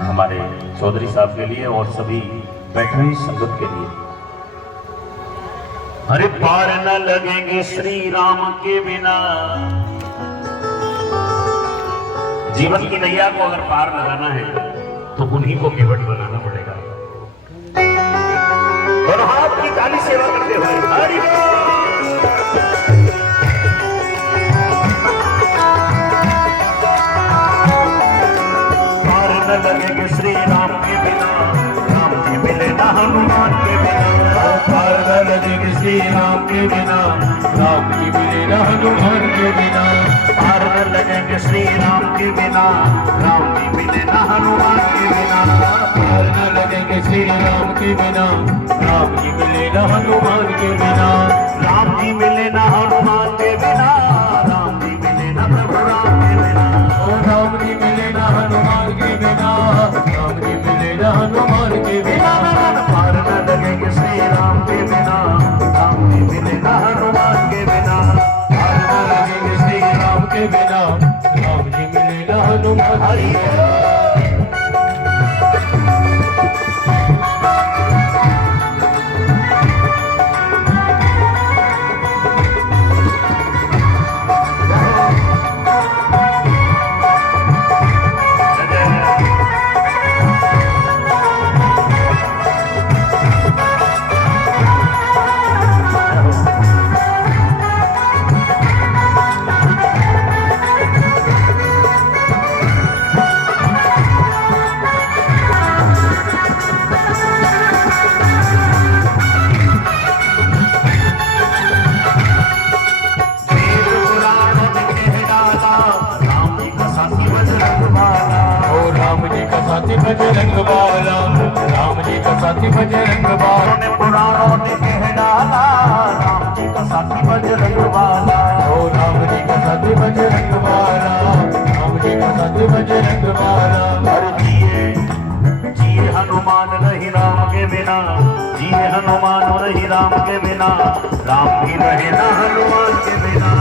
हमारे चौधरी साहब के लिए और सभी बैठे हुई संगत के लिए। अरे पार न लगेंगे श्री राम के बिना। जीवन की नैया को अगर पार लगाना है तो उन्हीं को केवट बनाना पड़ेगा। और हाथ की ताली सेवा करते हुए हरि पार न लगेंगे श्री राम के बिना, राम जी मिले ना हनुमान के बिना। पार न लगेंगे श्री राम के बिना, राम जी मिले ना हनुमान के बिना। पार न लगेंगे श्री राम के बिना, राम जी मिले ना हनुमान के बिना। पार न लगेंगे श्री राम के बिना, राम जी मिले ना हनुमान के बिना। राम जी मिले ना हनुमान के बिना, राम जी मिले ना प्रभु राम के बिना। राम जी मिले ना हनुमान के बिना, राम जी मिले ना हनुमान के बिना। पार न लगेंगे श्री राम के बिना, राम जी मिले ना हनुमान के बिना। पार न लगेंगे श्री राम के बिना, राम जी मिले ना हनुमान के बिना। बजरंग बाला, राम जी का साथी बजरंग बाला। पुराणों ने कह डाला, राम जी का साथी बजरंग बाला। ओ राम जी का साथी बजरंग बाला, राम जी का साथी बजरंग बाला। अरे जिए जिए हनुमान नहीं राम के बिना, जिए हनुमान नहीं राम के बिना। राम भी रहे ना हनुमान के बिना,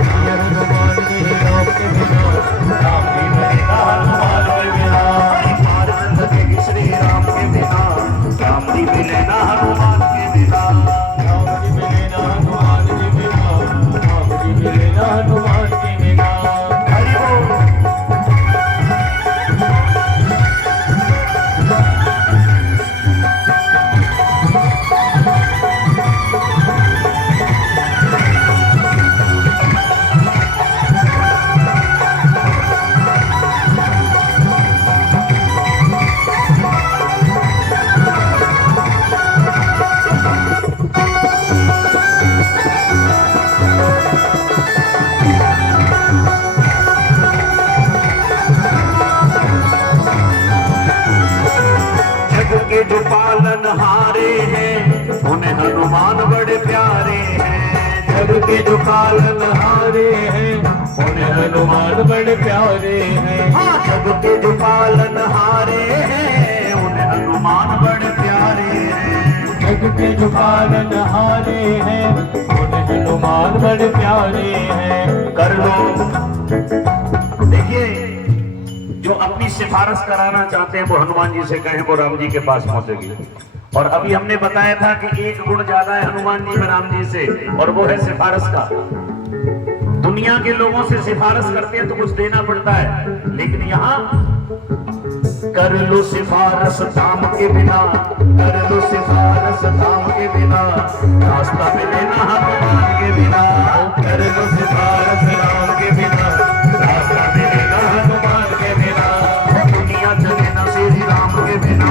जिए हनुमान नहीं राम के बिना, राम भी रहे ना हनुमान के बिना। श्री राम के बिना, राम जी मिले ना हनुमान के बिना। राम जी मिले ना हनुमान के बिना, राम जी मिले ना हनुमान के बिना। हरि बोल। के जो पालन हारे हैं उन्हें हनुमान बड़े प्यारे हैं। जग के जो पालन हारे हैं उन्हें हनुमान बड़े प्यारे हैं। हाँ, जग के जो पालन हारे हैं उन्हें हनुमान बड़े प्यारे हैं। जग के जो पालन हारे हैं उन्हें हनुमान बड़े प्यारे हैं। कर लो। देखिए, जो अपनी सिफारिश कराना चाहते हैं वो हनुमान जी से कहें, वो राम जी के पास पहुंचेगी। और अभी हमने बताया था कि एक गुण ज्यादा है हनुमान जी में राम जी से, और वो है सिफारिश का। दुनिया के लोगों से सिफारिश करते हैं तो कुछ देना पड़ता है, लेकिन यहाँ कर लो सिफारिश दाम के बिना, कर लो सिफारिश दाम के बिना। रास्ता मिले ना हनुमान के बिना, कर लो सिफारिश दाम के बिना। रास्ता मिलेगा हनुमान के बिना। दुनिया चले ना श्री राम के बिना,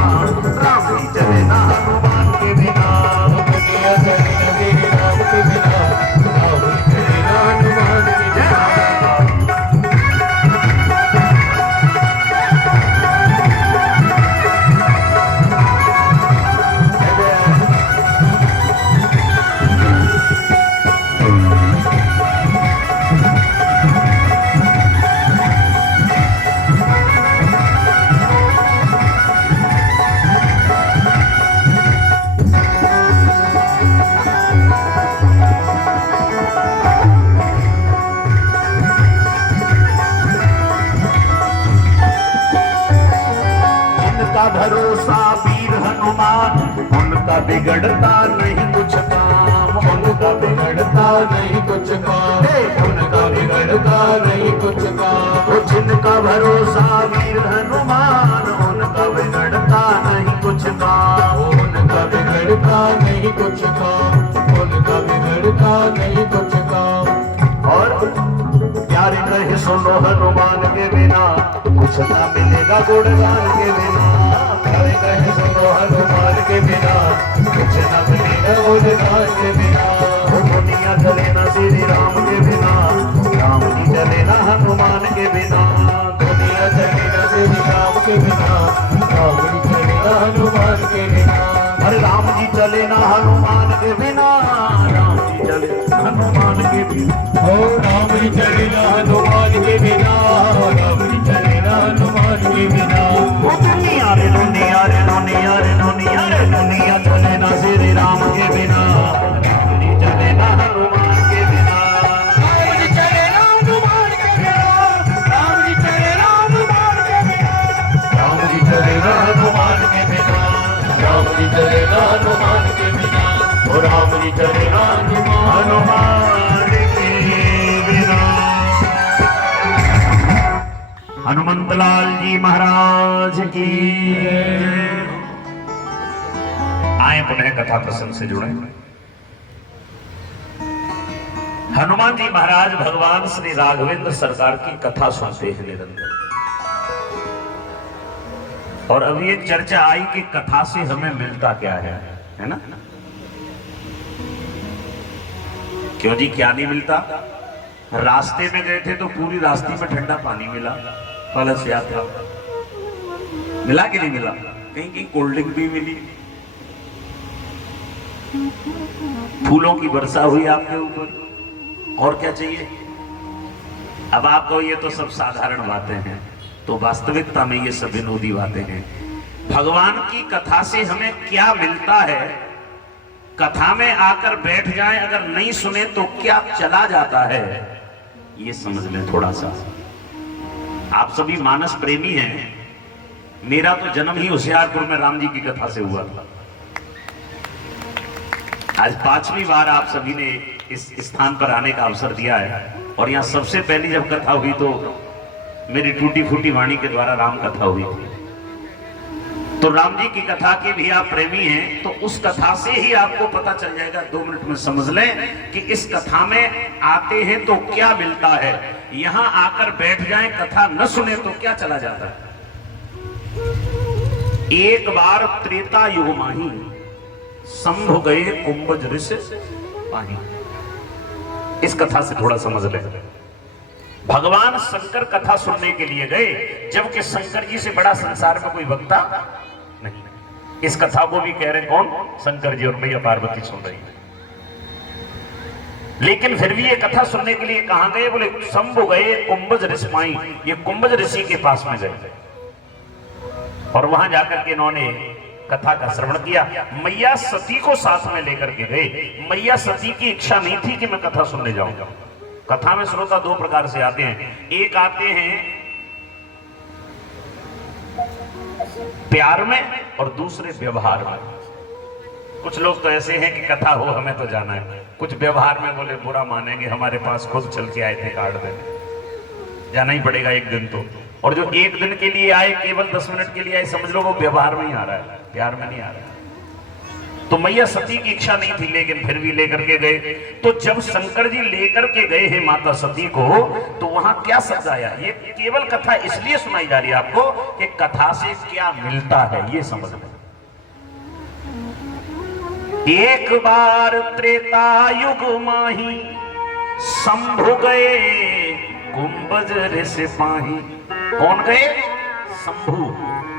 राम ही चले ना हनुमान के बिना। दुनिया चले ना श्री राम के बिना, राम ही चले ना हनुमान के बिना। जिनका भरोसा वीर हनुमान, उनका बिगड़ता नहीं कुछ काम, उनका बिगड़ता नहीं कुछ काम, उनका बिगड़ता नहीं कुछ काम। वो जिनका भरोसा वीर हनुमान, उनका बिगड़ता नहीं कुछ काम, उनका बिगड़ता नहीं कुछ काम, उनका बिगड़ता नहीं कुछ काम। और प्यारे कहे सुनो हनुमान के बिना कुछ ना मिलेगा गुणगान के बिना, प्यारे कहे सुनो हनुमान के बिना कुछ न मिलेगा गुणगान के बिना। वो दुनिया चले ना श्री राम के बिना, राम जी चले ना हनुमान के बिना, दुनिया चले ना श्री राम के बिना, राम जी चले ना हनुमान के बिना। अरे राम जी चले ना हनुमान के बिना, राम जी चले हनुमान के बिना। ओ राम जी चले ना हनुमान के बिना, राम जी चले ना हनुमान के बिना। वो दुनिया रे दुनिया रे दुनिया रे दुनिया रे दुनिया चले ना श्री राम के बिना, राम जी चले ना हनुमान के बिना। राम जी चले ना हनुमान के बिना, राम जी चले ना हनुमान के बिना। राम जी चले ना हनुमान के बिना, राम जी चले ना हनुमान के बिना। ओ राम जी चले ना हनुमान के बिना। हनुमंतलाल जी महाराज की। आए पुनः कथा प्रसंग से जुड़े। हनुमान जी महाराज भगवान श्री राघवेंद्र सरकार की कथा सुनते हैं निरंतर, और अभी एक चर्चा आई कि कथा से हमें मिलता क्या है ना? क्यों जी, क्या नहीं मिलता? रास्ते में गए थे तो पूरी रास्ते में ठंडा पानी मिला, कलश यात्रा मिला कि नहीं मिला? कहीं कहीं कोल्ड ड्रिंक भी मिली, फूलों की वर्षा हुई आपके ऊपर, और क्या चाहिए? अब आप कहो ये तो सब साधारण बातें हैं, तो वास्तविकता में ये सब विनोदी बातें हैं। भगवान की कथा से हमें क्या मिलता है, कथा में आकर बैठ जाएं, अगर नहीं सुने तो क्या चला जाता है, ये समझ लें थोड़ा सा। आप सभी मानस प्रेमी हैं, मेरा तो जन्म ही होशियारपुर में राम जी की कथा से हुआ था। आज 5वीं बार आप सभी ने इस स्थान पर आने का अवसर दिया है, और यहाँ सबसे पहली जब कथा हुई तो मेरी टूटी फूटी वाणी के द्वारा राम कथा हुई थी। तो राम जी की कथा के भी आप प्रेमी हैं, तो उस कथा से ही आपको पता चल जाएगा, 2 मिनट में समझ लें कि इस कथा में आते हैं तो क्या मिलता है, यहां आकर बैठ जाएं, कथा न सुने तो क्या चला जाता है। एक बार त्रेता युग माही, शंभु गए कुंभज ऋषि पाही। इस कथा से थोड़ा समझ लें। भगवान शंकर कथा सुनने के लिए गए, जबकि शंकर जी से बड़ा संसार में कोई वक्ता नहीं। इस कथा को भी कह रहे कौन? शंकर जी, और मैया पार्वती सुन रही है। लेकिन फिर भी ये कथा सुनने के लिए कहां गए? बोले शंभु गए कुंभज ऋषि माई, ये कुंभज ऋषि के पास में गए, और वहां जाकर के इन्होंने कथा का श्रवण किया। मैया सती को साथ में लेकर के गए। मैया सती की इच्छा नहीं थी कि मैं कथा सुनने जाऊंगा। कथा में श्रोता 2 प्रकार से आते हैं, एक आते हैं प्यार में और दूसरे व्यवहार में। कुछ लोग तो ऐसे हैं कि कथा हो हमें तो जाना है, कुछ व्यवहार में बोले बुरा मानेंगे, हमारे पास खुद चल के आए थे कार्ड देने, जाना ही पड़ेगा एक दिन तो। और जो एक दिन के लिए आए, केवल 10 मिनट के लिए आए, समझ लो वो व्यवहार में ही आ रहा है, प्यार में नहीं आ रहा है। तो मैया सती की इच्छा नहीं थी, लेकिन फिर भी लेकर के गए। तो जब शंकर जी लेकर के गए हैं माता सती को, तो वहां क्या शब्द आया? ये केवल कथा इसलिए सुनाई जा रही है आपको कि कथा से क्या मिलता है, ये समझ लें। एक बार त्रेता युग माही, शंभु गए कुंभज ऋषि पाही। कौन गए? शंभु।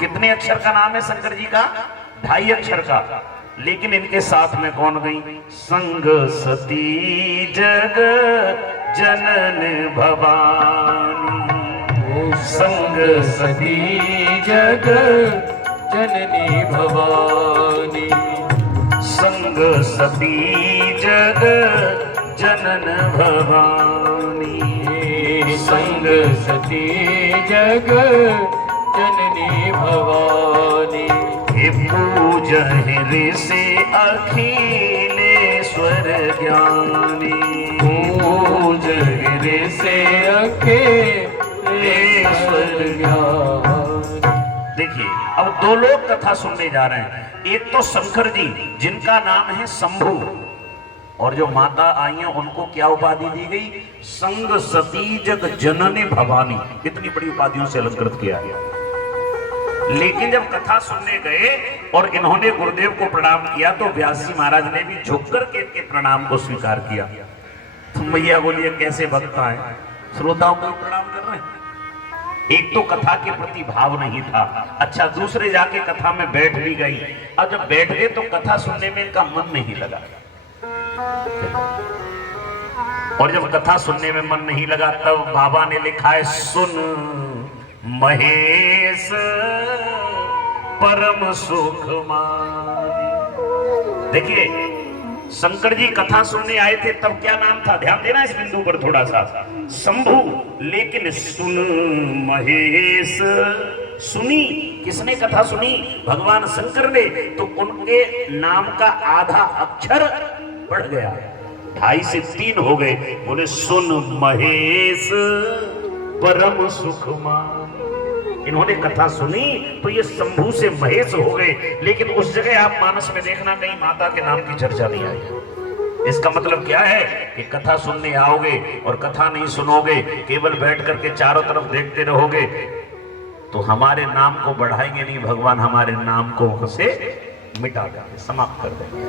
कितने अक्षर का नाम है शंकर जी का? 2.5 अक्षर का। लेकिन इनके साथ में कौन गई? संग सती जग जनन भवानी, संग सती जग जननी भवानी, संग सती जग जनन भवानी, संग सती जग जननी भवानी। जहरे से अखिलेश्वर ज्ञानी, जहरे से अखिलेश्वर ज्ञानी। देखिए अब दो लोग कथा सुनने जा रहे हैं। एक तो शंकर जी जिनका नाम है शंभु, और जो माता आई हैं उनको क्या उपाधि दी गई? संग सती जग जननी भवानी। कितनी बड़ी उपाधियों से अलंकृत किया गया। लेकिन जब कथा सुनने गए और इन्होंने गुरुदेव को प्रणाम किया तो व्यास जी महाराज ने भी झुककर के इनके प्रणाम को स्वीकार किया। तो मैया बोलिए कैसे भक्त हैं, श्रोताओं को प्रणाम कर रहे हैं। एक तो कथा के प्रति भाव नहीं था। अच्छा, दूसरे जाके कथा में बैठ भी गई। अब जब बैठ गए तो कथा सुनने में इनका मन नहीं लगा। और जब कथा सुनने में मन नहीं लगा तब बाबा ने लिखा है, सुन महेश परम सुख मानी। देखिए शंकर जी कथा सुनने आए थे तब क्या नाम था? ध्यान देना इस बिंदु पर थोड़ा सा। शंभु। लेकिन सुन महेश, सुनी किसने कथा सुनी? भगवान शंकर ने। तो उनके नाम का आधा अक्षर बढ़ गया, 2.5 से 3 हो गए। बोले सुन महेश परम सुख मान। इन्होंने कथा सुनी तो ये शंभु से महेश हो गए। लेकिन उस जगह आप मानस में देखना कहीं माता के नाम की चर्चा नहीं आई। इसका मतलब क्या है कि कथा सुनने आओगे और कथा नहीं सुनोगे, केवल बैठ करके चारों तरफ देखते रहोगे तो हमारे नाम को बढ़ाएंगे नहीं, भगवान हमारे नाम को से मिटा देंगे, समाप्त कर देंगे।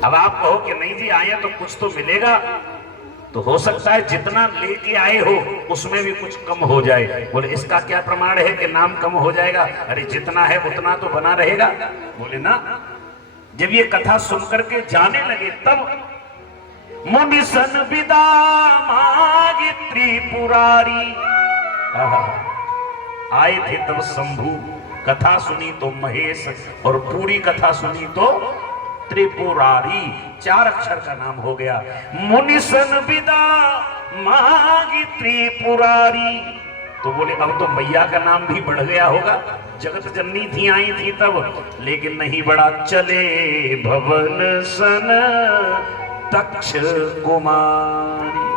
अब आप कहो कि नहीं जी आए तो कुछ तो मिलेगा, तो हो सकता है जितना लेके आए हो उसमें भी कुछ कम हो जाए। बोले इसका क्या प्रमाण है कि नाम कम हो जाएगा? अरे जितना है उतना तो बना रहेगा। बोले ना, जब ये कथा सुन करके जाने लगे तब मुनिसन विदा मांगी त्रिपुरारी। आए थे तब शंभु, कथा सुनी तो महेश, और पूरी कथा सुनी तो त्रिपुरारी। 4 अक्षर का नाम हो गया। मुनिसन विदा मांगी त्रिपुरारी। तो बोले अब तो मैया का नाम भी बढ़ गया होगा। जगत जननी थी, आई थी तब, लेकिन नहीं बढ़ा। चले भवन सन दक्ष कुमारी।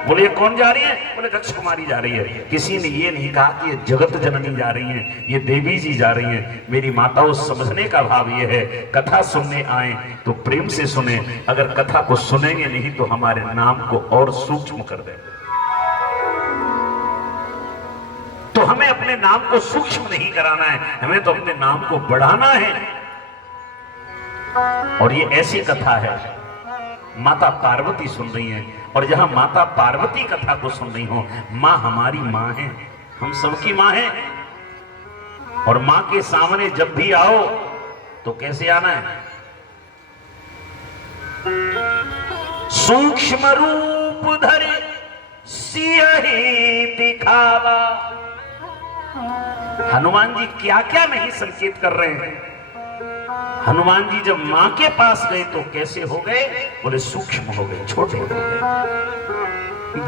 बोले कौन जा रही है? बोले दक्ष कुमारी जा रही है। किसी ने ये नहीं कहा कि ये जगत जननी जा रही है, ये देवी जी जा रही हैं। मेरी माताओं, समझने का भाव ये है, कथा सुनने आए तो प्रेम से सुने। अगर कथा को सुनेंगे नहीं तो हमारे नाम को और सूक्ष्म कर देंगे। तो हमें अपने नाम को सूक्ष्म नहीं कराना है, हमें तो अपने नाम को बढ़ाना है। और ये ऐसी कथा है, माता पार्वती सुन रही हैं, और जहां माता पार्वती कथा को सुन रही हो, मां हमारी मां है, हम सबकी मां है। और मां के सामने जब भी आओ तो कैसे आना है? सूक्ष्म रूप धरे सियहि दिखावा। हनुमान जी क्या क्या नहीं संकेत कर रहे हैं। हनुमान जी जब मां के पास गए तो कैसे हो गए? बोले सूक्ष्म हो गए, छोटे हो गए।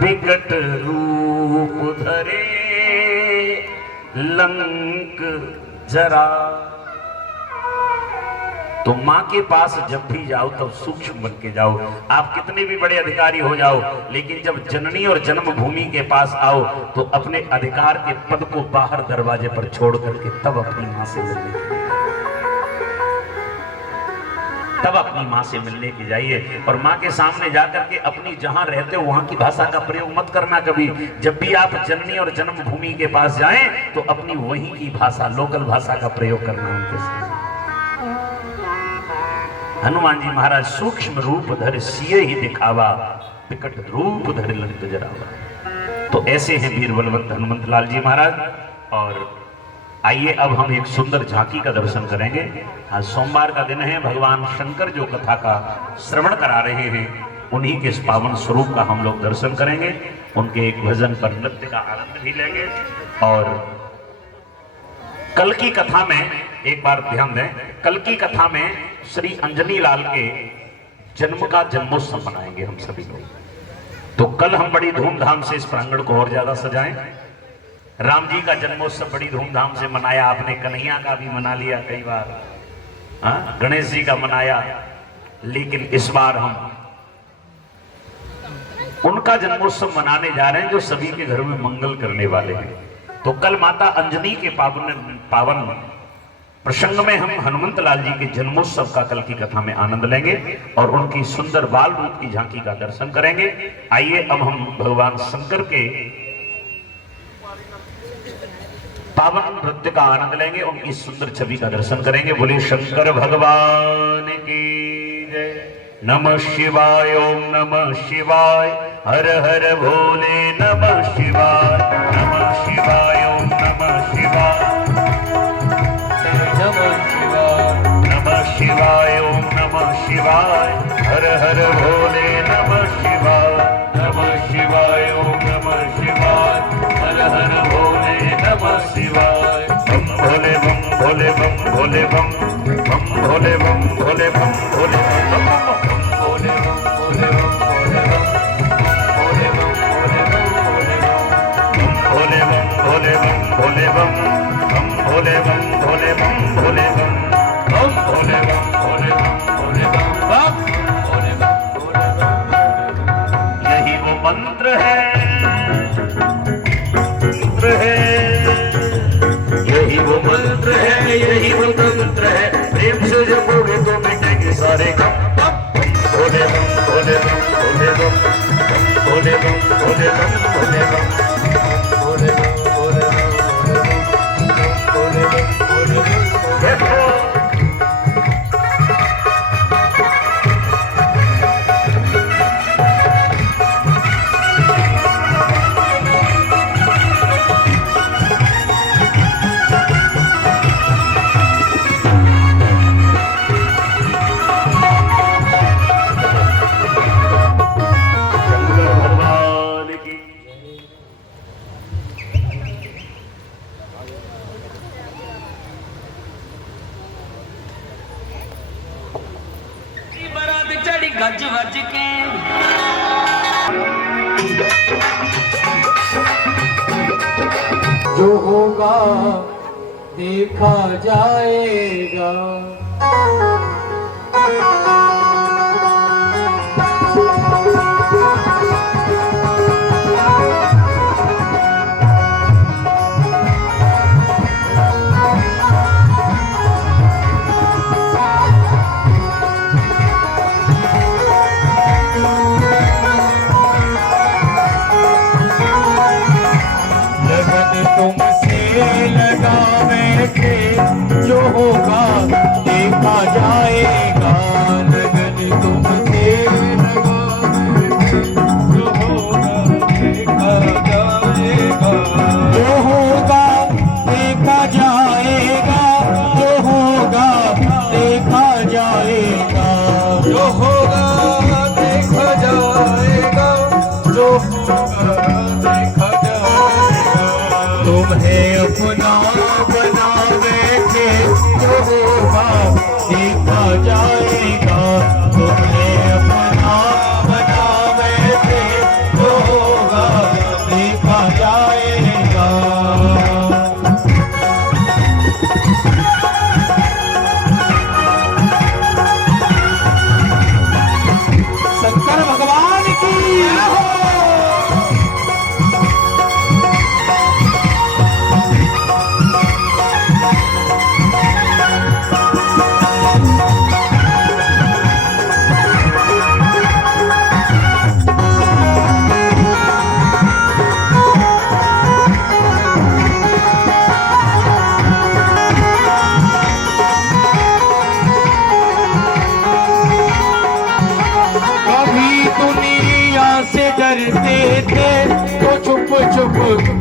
विकट रूप धरे लंक जरा। तो मां के पास जब भी जाओ तब सूक्ष्म बन के जाओ। आप कितने भी बड़े अधिकारी हो जाओ, लेकिन जब जननी और जन्मभूमि के पास आओ तो अपने अधिकार के पद को बाहर दरवाजे पर छोड़ करके तब अपनी मां से मिलने के तब अपनी मां से मिलने की जाइए। और मां के सामने जाकर के अपनी जहां रहते हो वहां की भाषा का प्रयोग मत करना कभी। जब भी आप जननी और जन्मभूमि के पास जाएं तो अपनी वहीं की भाषा, लोकल भाषा का प्रयोग करना उनके साथ। हनुमान जी महाराज सूक्ष्म रूप धर सिय ही दिखावा, विकट रूप धर लंक जरावा। तो ऐसे हैं वीर बलवंत हनुमंत लाल जी महाराज। और आइए अब हम एक सुंदर झांकी का दर्शन करेंगे। आज सोमवार का दिन है, भगवान शंकर जो कथा का श्रवण करा रहे हैं उन्हीं के इस पावन स्वरूप का हम लोग दर्शन करेंगे। उनके एक भजन पर नृत्य का आनंद भी लेंगे। और कल की कथा में एक बार ध्यान दें, कल की कथा में श्री अंजनी लाल के जन्म का जन्मोत्सव मनाएंगे हम सभी लोग। तो कल हम बड़ी धूमधाम से इस प्रांगण को और ज्यादा सजाएं। राम जी का जन्मोत्सव बड़ी धूमधाम से मनाया आपने, कन्हैया का भी मना लिया कई बार। हाँ, गणेश जी का मनाया, लेकिन इस बार हम उनका जन्मोत्सव मनाने जा रहे हैं जो सभी के घर में मंगल करने वाले हैं। तो कल माता अंजनी के पावन प्रसंग में हम हनुमंत लाल जी के जन्मोत्सव का कल की कथा में आनंद लेंगे और उनकी सुंदर बाल रूप की झांकी का दर्शन करेंगे। आइए अब हम भगवान शंकर के पावन नृत्य का आनंद लेंगे, उनकी सुंदर छवि का दर्शन करेंगे। बोले शंकर भगवान की जय। नमः शिवाय, ओम नमः शिवाय, हर हर भोले नमः शिवाय, नमः शिवाय, ओम नमः शिवाय, नमः शिवाय, नमः शिवाय, ओम नमः शिवाय, हर हर भोले नमः शिवाय, नमः शिवाय, ओम नमः शिवाय, हर हर भोले नमः शिवाय। बम भोले बम भोले बम भोले बम बम भोले बम भोले बम भोले बम बम भोले बम भोले बम भोले बम भोले बम भोले बम भोले बम भोले बम भोले बम बम भोले बम भोले बम भोले बम भोले बम भोले बम भोले बम भोले बम। यही वो मंत्र है, यही वो मंत्र है, यही वो मंत्र है, प्रेम से जपोगे तो मिटेंगे सारे गम। भोले बम भोले बम भोले बम भोले बम भोले बम भोले बम भोले बम भोले बम भोले बम भोले बम। चढ़ी गज वज के जो होगा देखा जाएगा। तुमसे लगावे थे जो होगा देखा जाएगा। लगन तुमसे लगावे थे जो होगा देखा जाएगा। जो होगा देखा जाएगा, जो होगा देखा जाएगा, जो होगा देखा जाएगा, जो होगा देखा जाएगा। तुम्हें अपना बना बैठे जो होगा देखा जाएगा। तुम्हें अपना बना बैठे जो होगा देखा जाएगा। शंकर भगवान की जय हो। डरते थे तो चुप चुप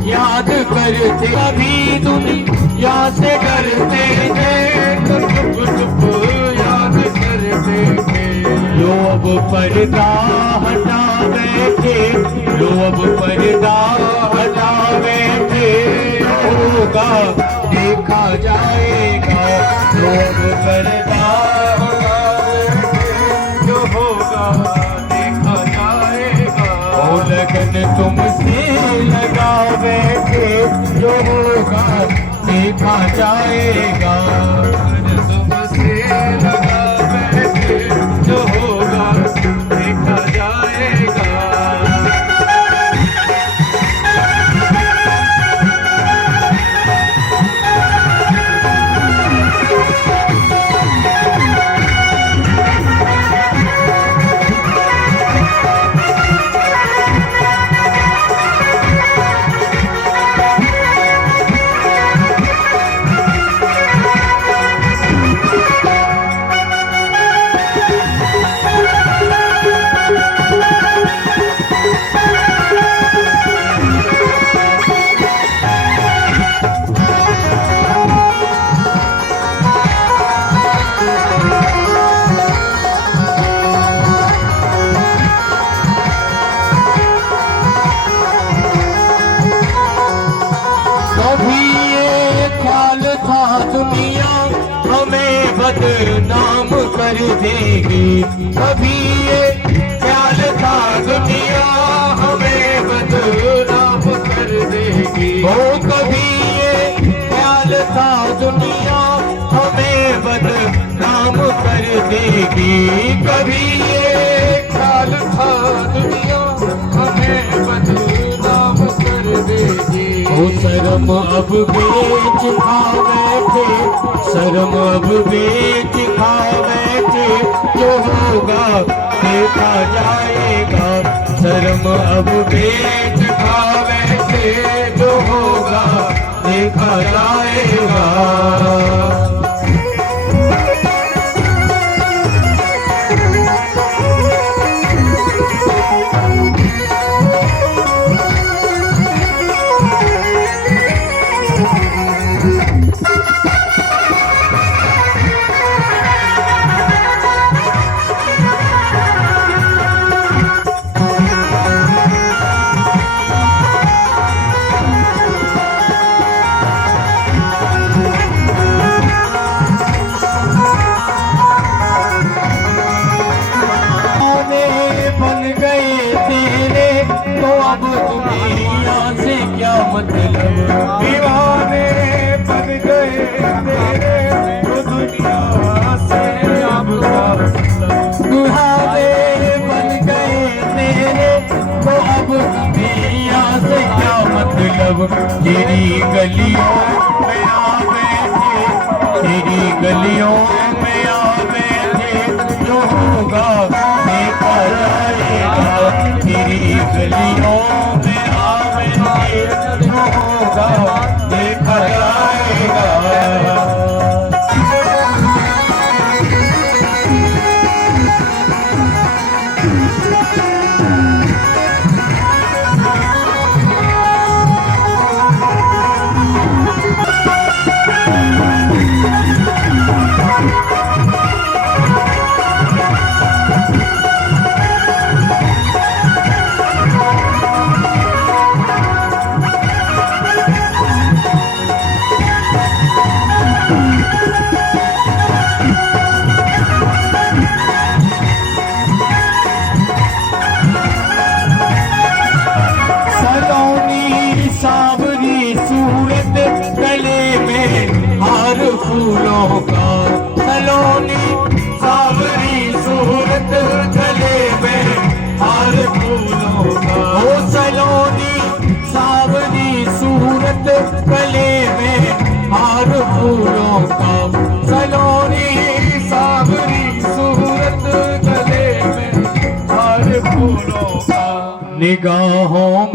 याद करते। अभी दुनिया से डरते थे तो चुप चुप याद करते थे। लो अब पर्दा हटा बैठे, लो अब पर्दा हटा बैठे। होगा देखा जाएगा, लो अब पर्दा हटा बैठे। जो होगा देखा जाएगा। लगन तुमसे लगा बैठे जो होगा देखा जाएगा। लगन तुमसे बदनाम कर देगी। कभी ये ख्याल था दुनिया हमें बदनाम कर देगी। ओ कभी ये ख्याल था दुनिया हमें बदनाम कर देगी। कभी ये ख्याल था दुनिया हमें बदनाम कर देगी। ओ शर्म अब बेच खा बैठे, शर्म अब बेच खा बैठे, जो होगा देखा जाएगा। शर्म अब बेच खा बैठे, जो होगा देखा जाएगा। अब दुनिया से क्या मतलब, दीवाने बन गए तेरे तो दुनिया से अब क्या मतलब। दीवाने बन गए तेरे तो अब दुनिया से क्या मतलब। तेरी गलियों में आ बैठे, तेरी गलियों में आ बैठे, जो होगा देखा जाएगा। तेरी गलियों में आ बैठे, जो होगा देखा जाएगा। फूलों का सलोनी सावरी सूरत, गले में हार फूलों का। ओ सलोनी सावरी सूरत, गले में हार फूलों का। सलोनी सावरी सूरत, गले में हार फूलों का। निगाहों